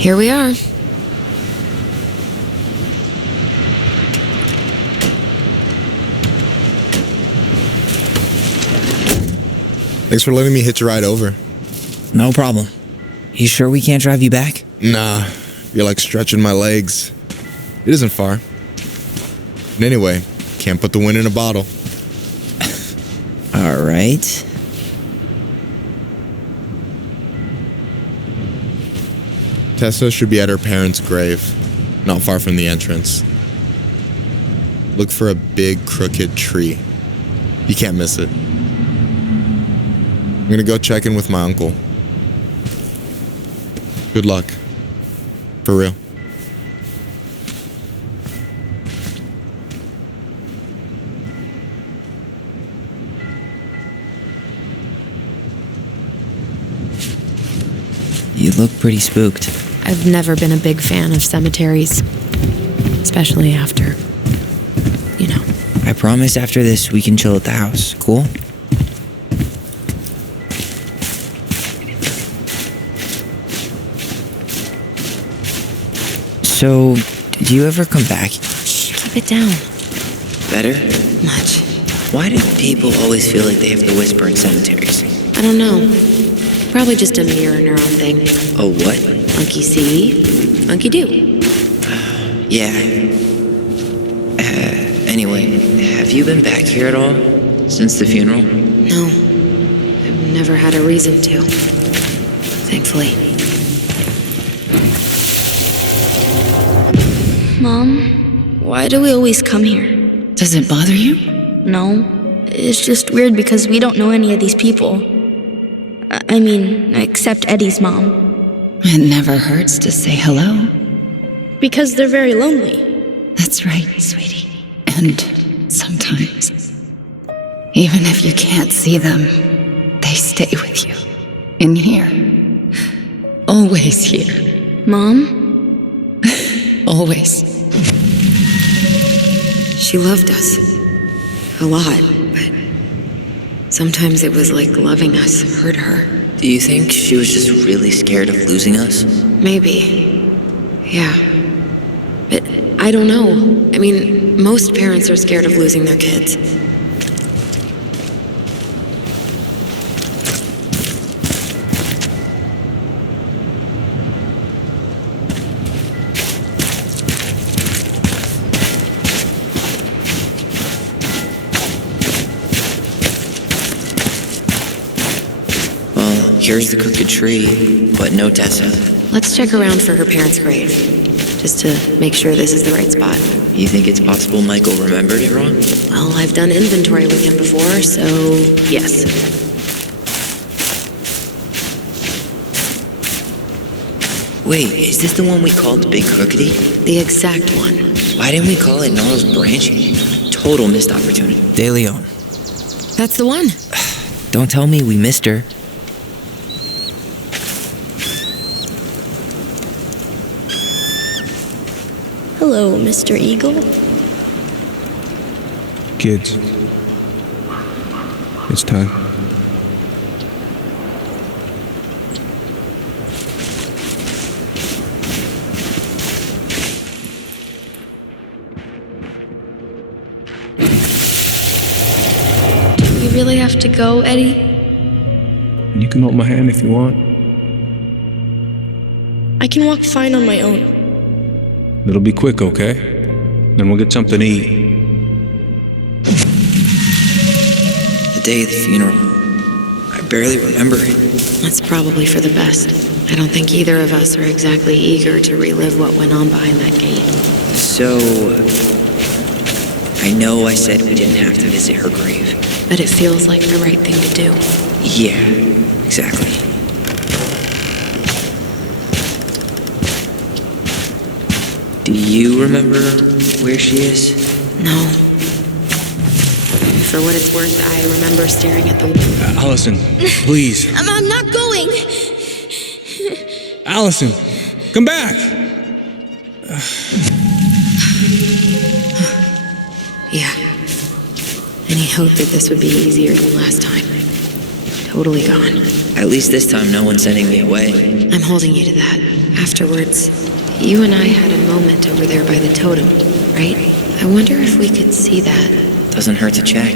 Here we are. Thanks for letting me hitch a ride over. No problem. You sure we can't drive you back? Nah, you're like stretching my legs. It isn't far. And anyway, can't put the wind in a bottle. All right. Tessa should be at her parents' grave, not far from the entrance. Look for a big, crooked tree. You can't miss it. I'm gonna go check in with my uncle. Good luck. For real. You look pretty spooked. I've never been a big fan of cemeteries. Especially after, you know. I promise after this we can chill at the house, cool? So, did you ever come back? Shh, keep it down. Better? Much. Why do people always feel like they have to whisper in cemeteries? I don't know. Probably just a mirror neuron thing. A what? Monkey see, monkey do. Yeah. Anyway, have you been back here at all since the funeral? No. I've never had a reason to. Thankfully. Mom, why do we always come here? Does it bother you? No. It's just weird because we don't know any of these people. I mean, except Eddie's mom. It never hurts to say hello. Because they're very lonely. That's right, sweetie. And sometimes, even if you can't see them, they stay with you. In here. Always here. Mom? Always. She loved us. A lot, but sometimes it was like loving us hurt her. Do you think she was just really scared of losing us? Maybe. Yeah. But I don't know. I mean, most parents are scared of losing their kids. Here's the crooked tree, but no Tessa. Let's check around for her parents' grave, just to make sure this is the right spot. You think it's possible Michael remembered it wrong? Well, I've done inventory with him before, so yes. Wait, is this the one we called Big Crookedy? The exact one. Why didn't we call it Gnarls Branch? Total missed opportunity. De Leon. That's the one. Don't tell me we missed her. Hello, Mr. Eagle. Kids, it's time. Do we really have to go, Eddie? You can hold my hand if you want. I can walk fine on my own. It'll be quick, okay? Then we'll get something to eat. The day of the funeral. I barely remember it. That's probably for the best. I don't think either of us are exactly eager to relive what went on behind that gate. So, I know I said we didn't have to visit her grave. But it feels like the right thing to do. Yeah, exactly. Do you remember where she is? No. For what it's worth, I remember staring at the... Alyson, please. I'm not going! Alyson, come back! Yeah. Any hope that this would be easier than last time? totally gone. At least this time no one's sending me away. I'm holding you to that. Afterwards, you and I had a moment over there by the totem, right? I wonder if we could see that. Doesn't hurt to check.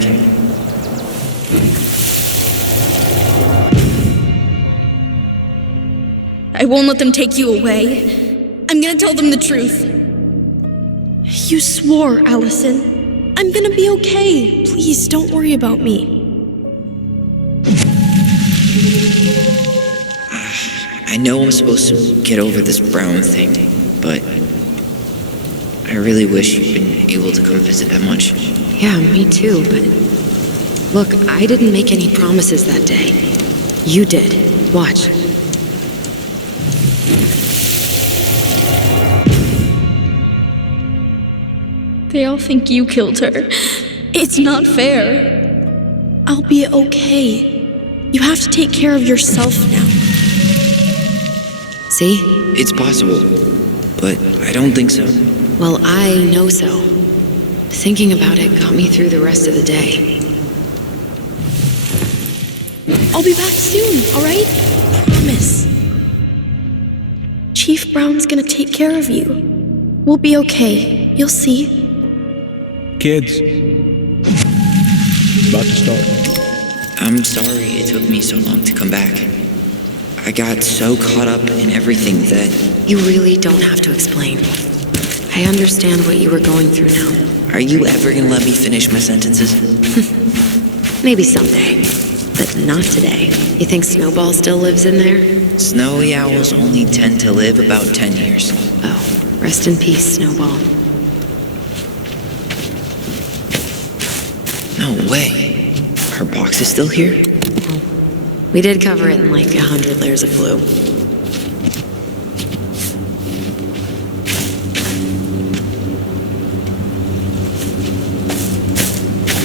I won't let them take you away. I'm gonna tell them the truth. You swore, Alyson. I'm gonna be okay. Please, don't worry about me. I know I'm supposed to get over this Brown thing, but I really wish you'd been able to come visit that much. Yeah, me too, but... Look, I didn't make any promises that day. You did. Watch. They all think you killed her. It's not fair. I'll be okay. You have to take care of yourself now. See? It's possible, but I don't think so. Well, I know so. Thinking about it got me through the rest of the day. I'll be back soon, all right? Promise. Chief Brown's gonna take care of you. We'll be okay. You'll see. Kids. About to start. I'm sorry it took me so long to come back. I got so caught up in everything that... You really don't have to explain. I understand what you were going through now. Are you ever gonna let me finish my sentences? Maybe someday, but not today. You think Snowball still lives in there? Snowy owls only tend to live about 10 years. Oh, rest in peace, Snowball. No way. Her box is still here? We did cover it in like 100 layers of glue.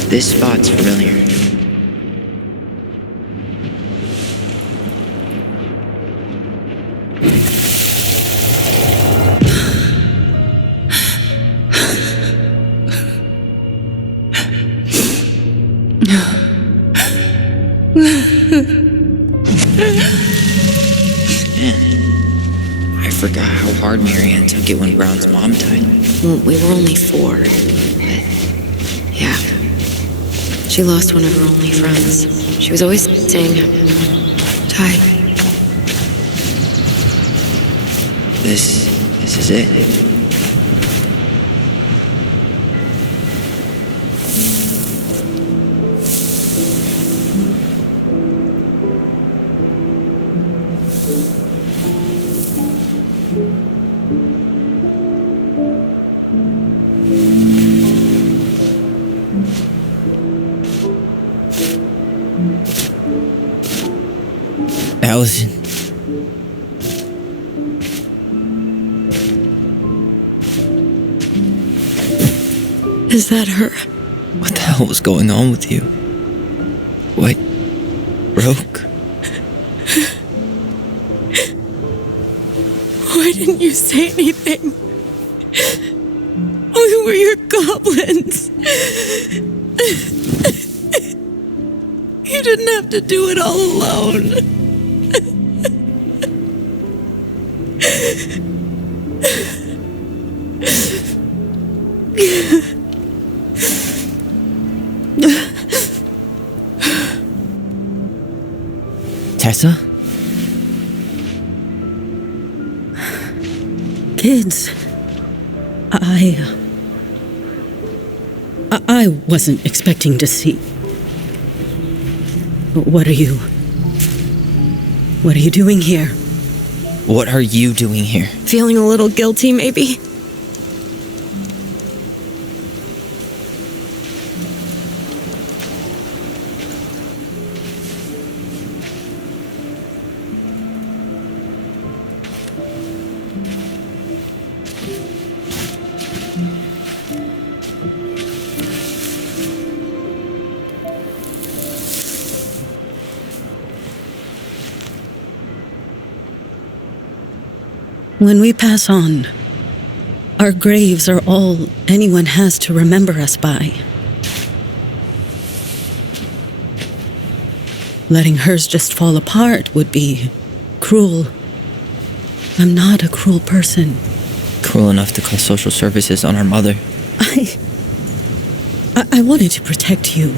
This spot's familiar. Man, I forgot how hard Marianne took it when Brown's mom died. Well, we were only 4. But yeah. She lost one of her only friends. She was always saying, Ty. This is it. Alyson. Is that her? What the hell was going on with you? What broke? Why didn't you say anything? We were your goblins. You didn't have to do it all alone. Tessa? Kids, I wasn't expecting to see. What are you doing here? What are you doing here? Feeling a little guilty, maybe? When we pass on, our graves are all anyone has to remember us by. Letting hers just fall apart would be cruel. I'm not a cruel person. Cruel enough to call social services on our mother. I wanted to protect you.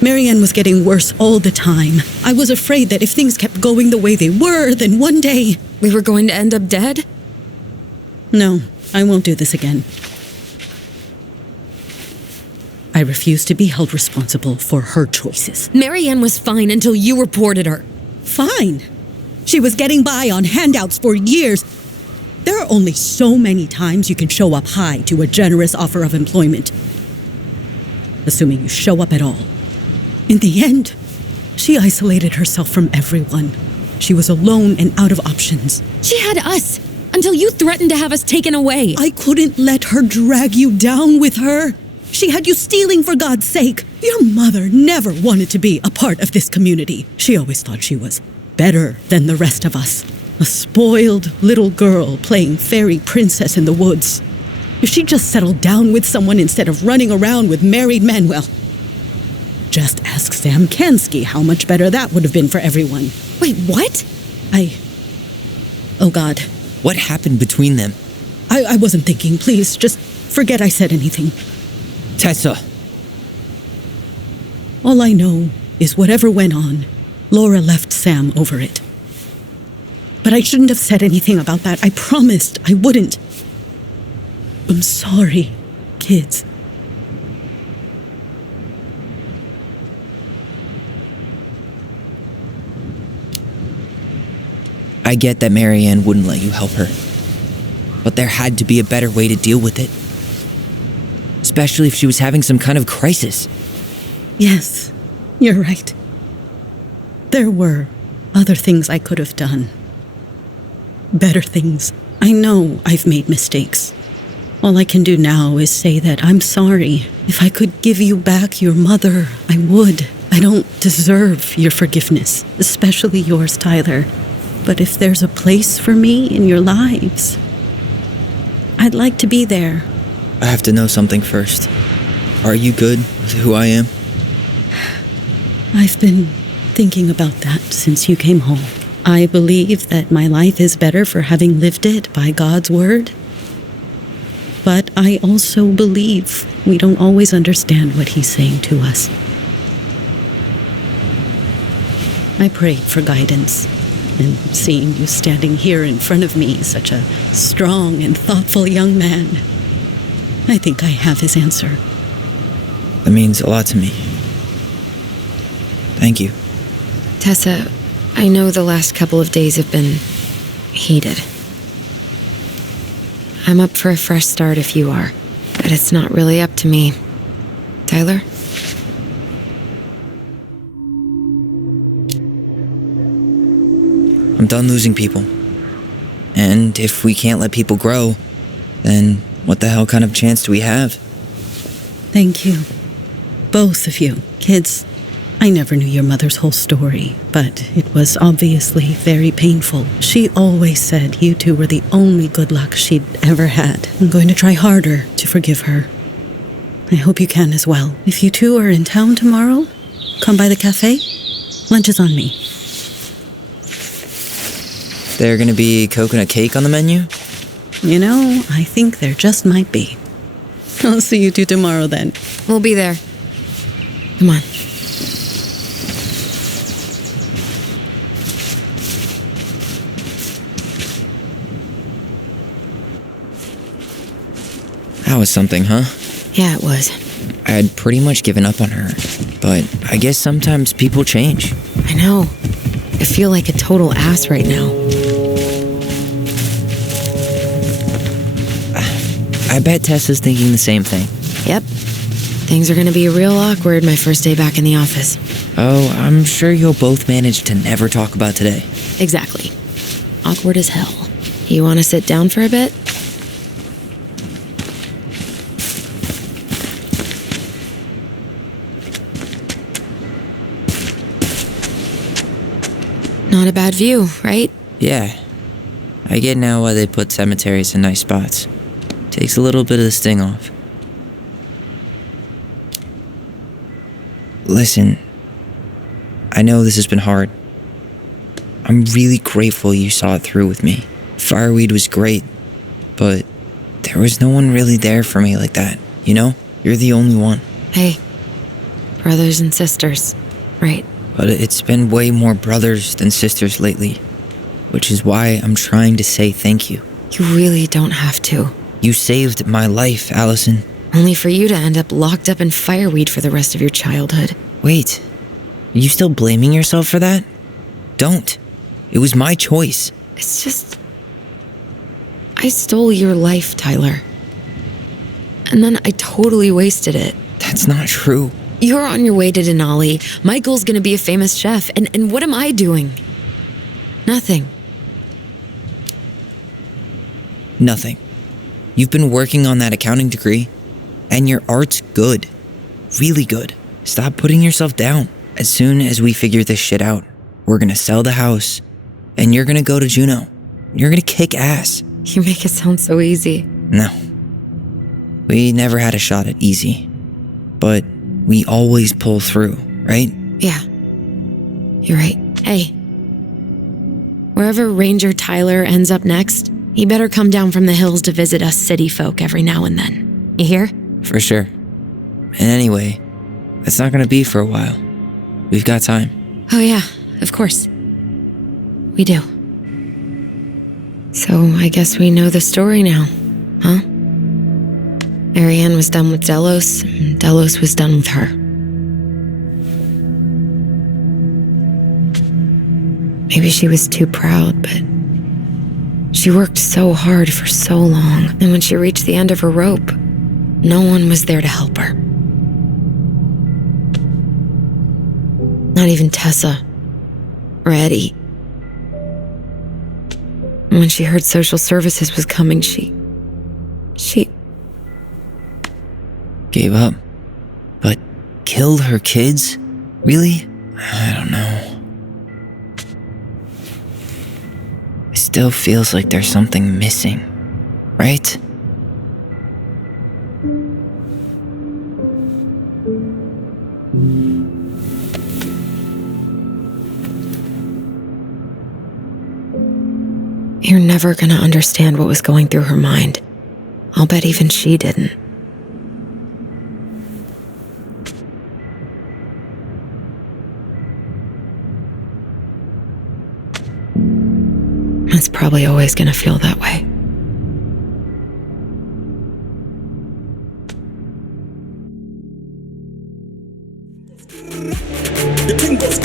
Marianne was getting worse all the time. I was afraid that if things kept going the way they were, then one day... We were going to end up dead? No, I won't do this again. I refuse to be held responsible for her choices. Marianne was fine until you reported her. Fine. She was getting by on handouts for years. There are only so many times you can show up high to a generous offer of employment. Assuming you show up at all. In the end, she isolated herself from everyone. She was alone and out of options. She had us, until you threatened to have us taken away. I couldn't let her drag you down with her. She had you stealing for God's sake. Your mother never wanted to be a part of this community. She always thought she was better than the rest of us. A spoiled little girl playing fairy princess in the woods. If she just settled down with someone instead of running around with married men, well, just ask Sam Kansky how much better that would have been for everyone. Wait, what? Oh God. What happened between them? I wasn't thinking. Please, just forget I said anything. Tessa! All I know is whatever went on, Laura left Sam over it. But I shouldn't have said anything about that. I promised I wouldn't. I'm sorry, kids. I get that Marianne wouldn't let you help her. But there had to be a better way to deal with it. Especially if she was having some kind of crisis. Yes, you're right. There were other things I could have done. Better things. I know I've made mistakes. All I can do now is say that I'm sorry. If I could give you back your mother, I would. I don't deserve your forgiveness, especially yours, Tyler. But if there's a place for me in your lives, I'd like to be there. I have to know something first. Are you good with who I am? I've been thinking about that since you came home. I believe that my life is better for having lived it by God's word. But I also believe we don't always understand what He's saying to us. I prayed for guidance, and seeing you standing here in front of me, such a strong and thoughtful young man, I think I have His answer. That means a lot to me. Thank you. Tessa, I know the last couple of days have been heated. I'm up for a fresh start if you are, but it's not really up to me. Tyler? I'm done losing people. And if we can't let people grow, then what the hell kind of chance do we have? Thank you. Both of you. Kids, I never knew your mother's whole story, but it was obviously very painful. She always said you two were the only good luck she'd ever had. I'm going to try harder to forgive her. I hope you can as well. If you two are in town tomorrow, come by the cafe. Lunch is on me. There gonna be coconut cake on the menu? You know, I think there just might be. I'll see you two tomorrow then. We'll be there. Come on. That was something, huh? Yeah, it was. I had pretty much given up on her, but I guess sometimes people change. I know. I feel like a total ass right now. I bet Tessa's thinking the same thing. Yep. Things are gonna be real awkward my first day back in the office. Oh, I'm sure you'll both manage to never talk about today. Exactly. Awkward as hell. You wanna sit down for a bit? Not a bad view, right? Yeah. I get now why they put cemeteries in nice spots. Takes a little bit of the sting off. Listen, I know this has been hard. I'm really grateful you saw it through with me. Fireweed was great, but there was no one really there for me like that, you know? You're the only one. Hey, brothers and sisters, right? But it's been way more brothers than sisters lately, which is why I'm trying to say thank you. You really don't have to. You saved my life, Alyson. Only for you to end up locked up in fireweed for the rest of your childhood. Wait, are you still blaming yourself for that? Don't. It was my choice. It's just... I stole your life, Tyler. And then I totally wasted it. That's not true. You're on your way to Denali. Michael's gonna be a famous chef. And what am I doing? Nothing. Nothing. You've been working on that accounting degree, and your art's good. Really good. Stop putting yourself down. As soon as we figure this shit out, we're gonna sell the house, and you're gonna go to Juneau. You're gonna kick ass. You make it sound so easy. No. We never had a shot at easy. But we always pull through, right? Yeah. You're right. Hey. Wherever Ranger Tyler ends up next, he better come down from the hills to visit us city folk every now and then. You hear? For sure. And anyway, that's not gonna be for a while. We've got time. Oh yeah, of course. We do. So I guess we know the story now, huh? Marianne was done with Delos, and Delos was done with her. Maybe she was too proud, but she worked so hard for so long, and when she reached the end of her rope, no one was there to help her. Not even Tessa or Eddie. And when she heard social services was coming, she gave up. But killed her kids? Really? I don't know. It still feels like there's something missing, right? You're never gonna understand what was going through her mind. I'll bet even she didn't. It's probably always gonna feel that way. The thing goes